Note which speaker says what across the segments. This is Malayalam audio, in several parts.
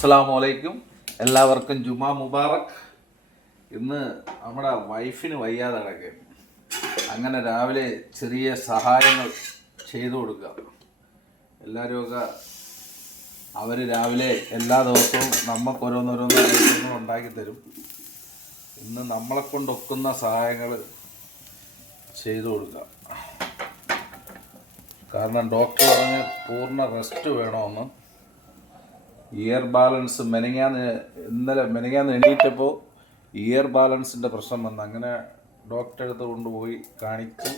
Speaker 1: അസ്സാമലൈക്കും എല്ലാവർക്കും ജുമാ മുബാറക്. ഇന്ന് നമ്മുടെ വൈഫിന് വയ്യാതെ കിടക്കുക അങ്ങനെ രാവിലെ ചെറിയ സഹായങ്ങൾ ചെയ്തു കൊടുക്കുക. എല്ലാവരും ഒക്കെ അവർ രാവിലെ എല്ലാ ദിവസവും നമുക്ക് ഓരോന്നോരോന്ന് ഉണ്ടാക്കി തരും. ഇന്ന് നമ്മളെ കൊണ്ടൊക്കുന്ന സഹായങ്ങൾ ചെയ്തു കൊടുക്കുക. കാരണം ഡോക്ടർ പറഞ്ഞ് പൂർണ റെസ്റ്റ് വേണമെന്ന് ഇയർ ബാലൻസ് മെനങ്ങാന്ന് ഇന്നലെ മെനങ്ങാന്ന് എണീറ്റപ്പോൾ ഇയർ ബാലൻസിന്റെ പ്രശ്നം വന്നു. അങ്ങനെ ഡോക്ടറെ അടുത്ത് കൊണ്ടുപോയി കാണിച്ചു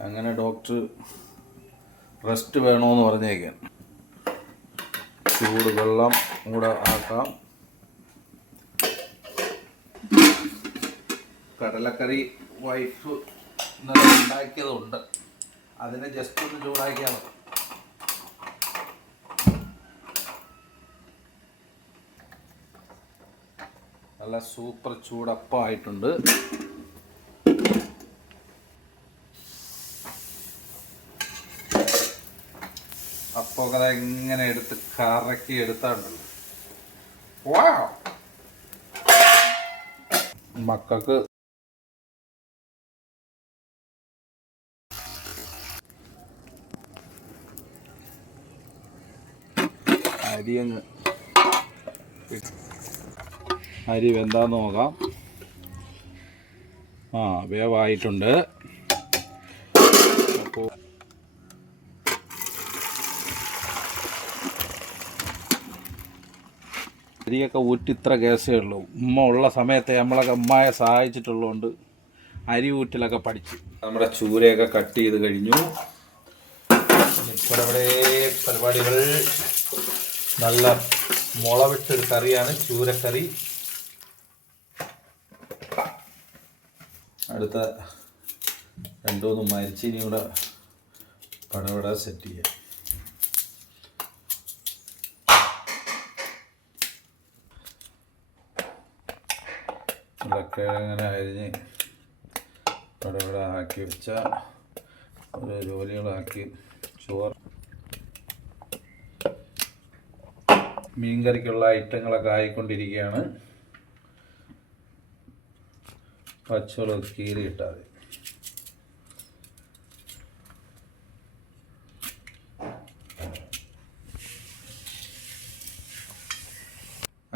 Speaker 1: അങ്ങനെ ഡോക്ടർ റെസ്റ്റ് വേണമെന്ന് പറഞ്ഞേക്കാൻ. ചൂട് വെള്ളം കൂടെ ആക്കാം. കടലക്കറി വൈഫ് ഇന്നലെ ഉണ്ടാക്കിയതുണ്ട്. അതിനെ ജസ്റ്റ് ഒന്ന് ചൂടാക്കിയാൽ മതി. നല്ല സൂപ്പർ ചൂടപ്പായിട്ടുണ്ട് അപ്പോ അപ്പൊക്കെ അത് എങ്ങനെ എടുത്ത് കറക്കി എടുത്താണ്ടല്ലോ! മക്കൾക്ക് അരി അങ്ങ് അരി വെന്താന്ന് നോക്കാം. ആ വേവായിട്ടുണ്ട്. അപ്പോൾ അരിയൊക്കെ ഊറ്റി ഇത്ര കേസേ ഉള്ളൂ. ഉമ്മ ഉള്ള സമയത്ത് നമ്മളൊക്കെ ഉമ്മയെ സഹായിച്ചിട്ടുള്ളതുകൊണ്ട് അരി ഊറ്റിലൊക്കെ പഠിച്ചു. നമ്മുടെ ചൂരയൊക്കെ കട്ട് ചെയ്ത് കഴിഞ്ഞു. ഇപ്പോൾ ഇവിടെ പരിപാടികൾ നല്ല മുളവിട്ടൊരു കറിയാണ് ചൂരക്കറി. അടുത്ത രണ്ടുമൂന്ന് മരിച്ചിനി കൂടെ പടവട സെറ്റ് ചെയ്യാം. ഇതൊക്കെ അങ്ങനെ അരിഞ്ഞ് പടവട ആക്കി വെച്ച ഒരു ജോലികളാക്കി ചോറ്. മീൻകറിക്കുള്ള ഐറ്റങ്ങളൊക്കെ ആയിക്കൊണ്ടിരിക്കുകയാണ്. പച്ചമുളക് കീറി ഇട്ടാൽ മതി.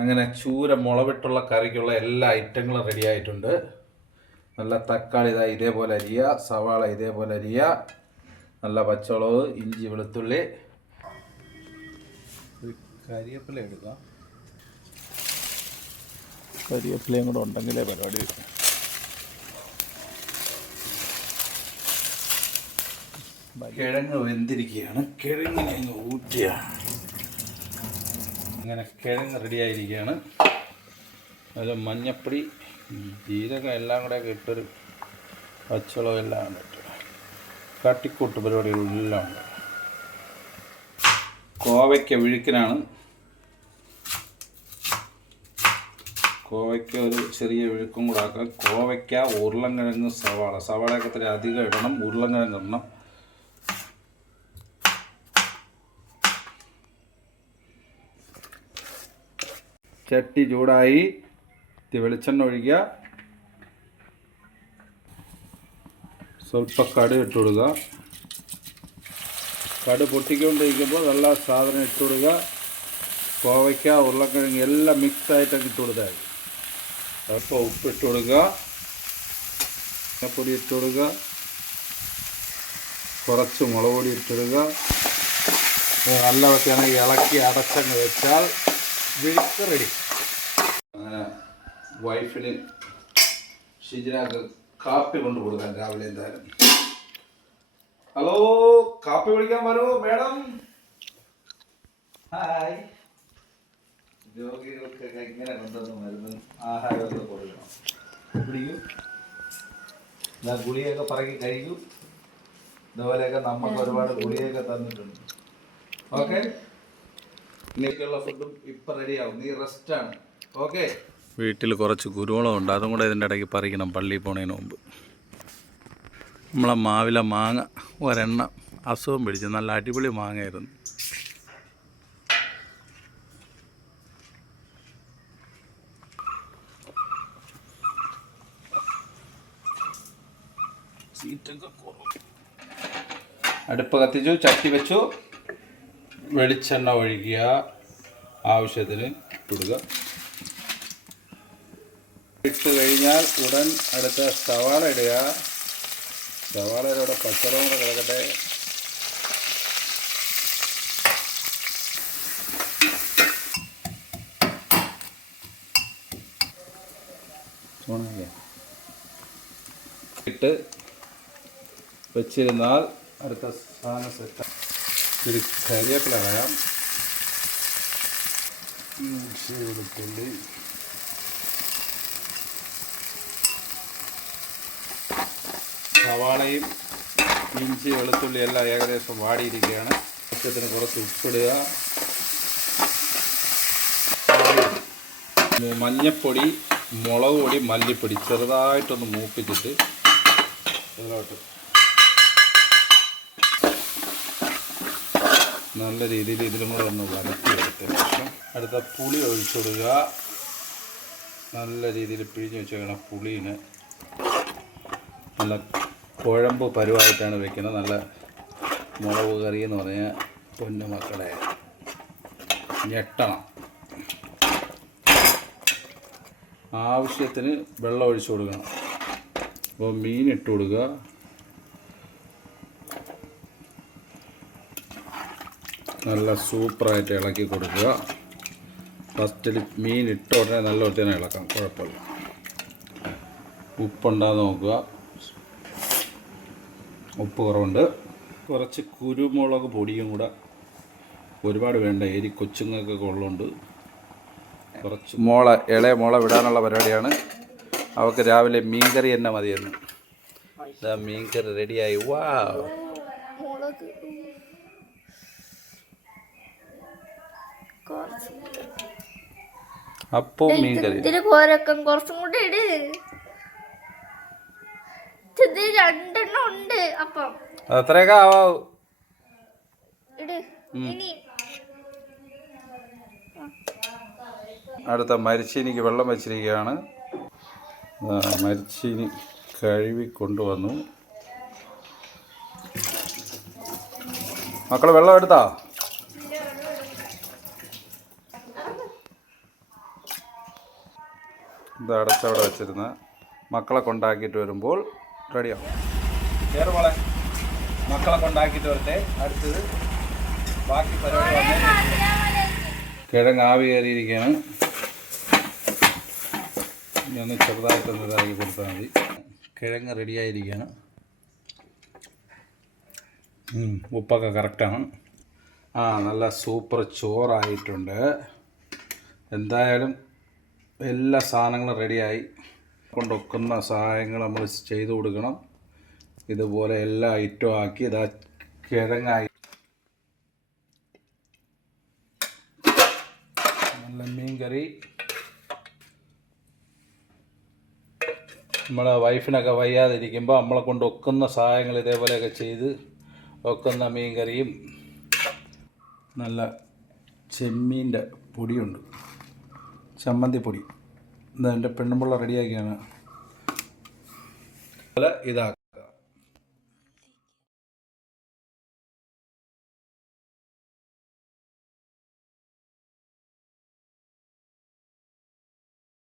Speaker 1: അങ്ങനെ ചൂര മുളവിട്ടുള്ള കറിക്കുള്ള എല്ലാ ഐറ്റങ്ങളും റെഡി ആയിട്ടുണ്ട്. നല്ല തക്കാളി ഇതാ ഇതേപോലെ അരിയ സവാള ഇതേപോലെ അരിയ നല്ല പച്ചമുളക് ഇഞ്ചി വെളുത്തുള്ളി. കരിവേപ്പില എടുക്കാം. കരിവേപ്പിലയും കൂടെ ഉണ്ടെങ്കിലേ പരിപാടി കിഴങ്ങ് വെന്തിരിക്കുകയാണ്. കിഴങ്ങിനെ അങ്ങ് ഊറ്റുക. അങ്ങനെ കിഴങ്ങ് റെഡിയായിരിക്കുകയാണ് അതിൽ മഞ്ഞപ്പൊടി ജീരകം എല്ലാം കൂടെ കിട്ടൊരു പച്ചവളം എല്ലാം ഇട്ട്. കാട്ടിക്കൂട്ട് പരിപാടികളെല്ലാം ഉണ്ട്. കോവയ്ക്ക വിഴുക്കിനാണ്. കോവയ്ക്ക ഒരു ചെറിയ വിഴുക്കും കൂടെ ആക്കാം. കോവയ്ക്ക ഉരുളൻകിഴങ്ങ് സവാള. സവാളയൊക്കെ ഇത്തിരി അധികം ഇടണം. ഉരുളൻകിഴങ്ങ് ഇടണം. ചട്ടി ചൂടായി വെളിച്ചെണ്ണ ഒഴിക്കുക. സ്വല്പ കടുക് ഇട്ടുകൊടുക്കുക കടു പൊട്ടിക്കൊണ്ടിരിക്കുമ്പോൾ നല്ല സാധനം ഇട്ടുകൊടുക്കുക കോവയ്ക്ക ഉരുളക്കിഴങ്ങ് എല്ലാം മിക്സ് ആയിട്ടൊക്കെ ഇട്ട് കൊടുത്താൽ അപ്പോൾ ഉപ്പ് ഇട്ട് കൊടുക്കുക. പൊടി ഇട്ട് കൊടുക്കുക. കുറച്ച് മുളക് പൊടി ഇട്ടിടുക നല്ല വെക്കുകയാണെങ്കിൽ ഇളക്കി അടച്ചങ്ങ് വെച്ചാൽ വിഴുക്ക് റെഡി അങ്ങനെ വൈഫിന് ഷിജിനാക്ക് കാപ്പി കൊണ്ട് കൊടുക്കാൻ രാവിലെ എന്തായാലും. ഹലോ കാപ്പി കുടിക്കാൻ വരൂ മേഡം ഹായ് രോഗികൾക്കൊക്കെ ഇങ്ങനെ കൊണ്ടുവന്ന് മരുന്ന് ആഹാരമൊക്കെ കൊടുക്കണം. പിടിക്കൂ ഞാൻ ഗുളിയൊക്കെ പറക്കി കഴിക്കൂ. ഇതുപോലെയൊക്കെ നമുക്ക് ഒരുപാട് ഗുളിയൊക്കെ തന്നിട്ടുണ്ട്. ഓക്കെ നീക്കുള്ള ഫുഡും ഇപ്പം റെഡിയാവും നീ റെസ്റ്റ് ആണ്. ഓക്കെ വീട്ടിൽ കുറച്ച് കുരുവളമുണ്ട് അതും കൂടെ ഇതിന്റെ ഇടയ്ക്ക് പറിക്കണം പള്ളിയിൽ പോണതിന് മുമ്പ്. നമ്മളെ മാവില മാങ്ങ ഒരെണ്ണം അസുഖം പിടിച്ച് നല്ല അടിപൊളി മാങ്ങയായിരുന്നു. അടുപ്പ് കത്തിച്ചു ചട്ടി വെച്ചു. വെളിച്ചെണ്ണ ഒഴിക്കുക ആവശ്യത്തിന് ഇടുക ഇട്ട് കഴിഞ്ഞാൽ ഉടൻ അടുത്ത സവാള ഇടുക. സവാളയിലൂടെ പച്ചളം കൂടെ കിടക്കട്ടെ. ഇട്ട് വെച്ചിരുന്നാൽ അടുത്ത സാധനം സെറ്റ് ഒരു കരിവേപ്പില കളയാം വെളുത്തുള്ളി സവാളയും ഇഞ്ചി വെളുത്തുള്ളി എല്ലാം ഏകദേശം വാടിയിരിക്കുകയാണ്. ആവശ്യത്തിന് കുറച്ച് ഉപ്പിടുക. മഞ്ഞപ്പൊടി മുളക് പൊടി മല്ലിപ്പൊടി ചെറുതായിട്ടൊന്ന് മൂപ്പിച്ചിട്ട് ഇതിലോട്ട് നല്ല രീതിയിൽ ഇതിലും കൂടെ ഒന്ന് വരട്ടി ശേഷം അടുത്ത പുളി ഒഴിച്ചുകൊടുക്കുക നല്ല രീതിയിൽ പിഴിഞ്ഞ് വെച്ചേക്കണം പുളീന് നല്ല കുഴമ്പ് പരുവായിട്ടാണ് വെക്കുന്നത്. നല്ല മുളക് കറി എന്ന് പറഞ്ഞാൽ പൊന്നു മക്കളെ ഞെട്ടണം. ആവശ്യത്തിന് വെള്ളം ഒഴിച്ചു കൊടുക്കണം. അപ്പോൾ മീൻ ഇട്ട് കൊടുക്കുക. നല്ല സൂപ്പറായിട്ട് ഇളക്കി കൊടുക്കുക. ഫസ്റ്റിൽ മീൻ ഇട്ട ഉടനെ നല്ല ഒറ്റനെ ഇളക്കാം. കുഴപ്പമില്ല. ഉപ്പുണ്ടാന്ന് നോക്കുക. ഉപ്പ് കുറവുണ്ട്. കുറച്ച് കുരുമുളക് പൊടിയും കൂടെ ഒരുപാട് വേണ്ട. എരി കൊച്ചുങ്ങൾക്കൊക്കെ ഉള്ളതുകൊണ്ട് കുറച്ച് മോള ഇളയ മോള വിടാനുള്ള പരിപാടിയാണ്. അവൾക്ക് രാവിലെ മീൻകറി തന്നെ മതിയെന്ന്. മീൻകറി റെഡിയായി വാ
Speaker 2: മുളക്
Speaker 1: മീൻ
Speaker 2: ഇതിന് കോരക്കം കുറച്ചും കൂടി ഇട്. ഇത് രണ്ടെണ്ണം ഉണ്ട് അപ്പം
Speaker 1: അത്രയൊക്കെ ആവാവും.
Speaker 2: ഇട്. ഇനി
Speaker 1: അടുത്ത മരിച്ചീനിക്ക് വെള്ളം വെച്ചിരിക്കുകയാണ്. മരിച്ചീനി കഴുകി കൊണ്ടുവന്നു. മക്കൾ വെള്ളം എടുത്താ? ഇത് അടച്ചവിടെ വെച്ചിരുന്ന് മക്കളെ കൊണ്ടാക്കിയിട്ട് വരുമ്പോൾ റെഡിയാവും കയറി മോളെ. മക്കളെ കൊണ്ടാക്കിയിട്ട് വരട്ടെ. അടുത്തത് ബാക്കി പരിപാടി കിഴങ്ങ് ആവി കയറിയിരിക്കുകയാണ്. ഇനി ഒന്ന് ചെറുതായിട്ടൊന്ന് ഇതാക്കി കൊടുത്താൽ മതി. കിഴങ്ങ് റെഡിയായിരിക്കുകയാണ് ഉപ്പൊക്കെ കറക്റ്റാണ് ആ നല്ല സൂപ്പർ ചോറായിട്ടുണ്ട്. എന്തായാലും എല്ലാ സാധനങ്ങളും റെഡിയായി. കൊണ്ടൊക്കുന്ന സഹായങ്ങൾ നമ്മൾ ചെയ്തു കൊടുക്കണം. ഇതുപോലെ എല്ലാ ഐറ്റം ആക്കി ഇതാ കിഴങ്ങായി. നല്ല മീൻ കറി നമ്മളെ വൈഫിനൊക്കെ വയ്യാതിരിക്കുമ്പോൾ നമ്മളെ കൊണ്ട് ഒക്കുന്ന സഹായങ്ങൾ ഇതേപോലെയൊക്കെ ചെയ്ത് ഒക്കുന്ന മീൻ കറിയും നല്ല ചെമ്മീന്റെ പൊടിയുണ്ട്. ചമ്മന്തി എന്താ എന്റെ പെണ്ണുമ്പിള്ള റെഡിയാക്കിയാണ്. അതുപോലെ ഇതാ.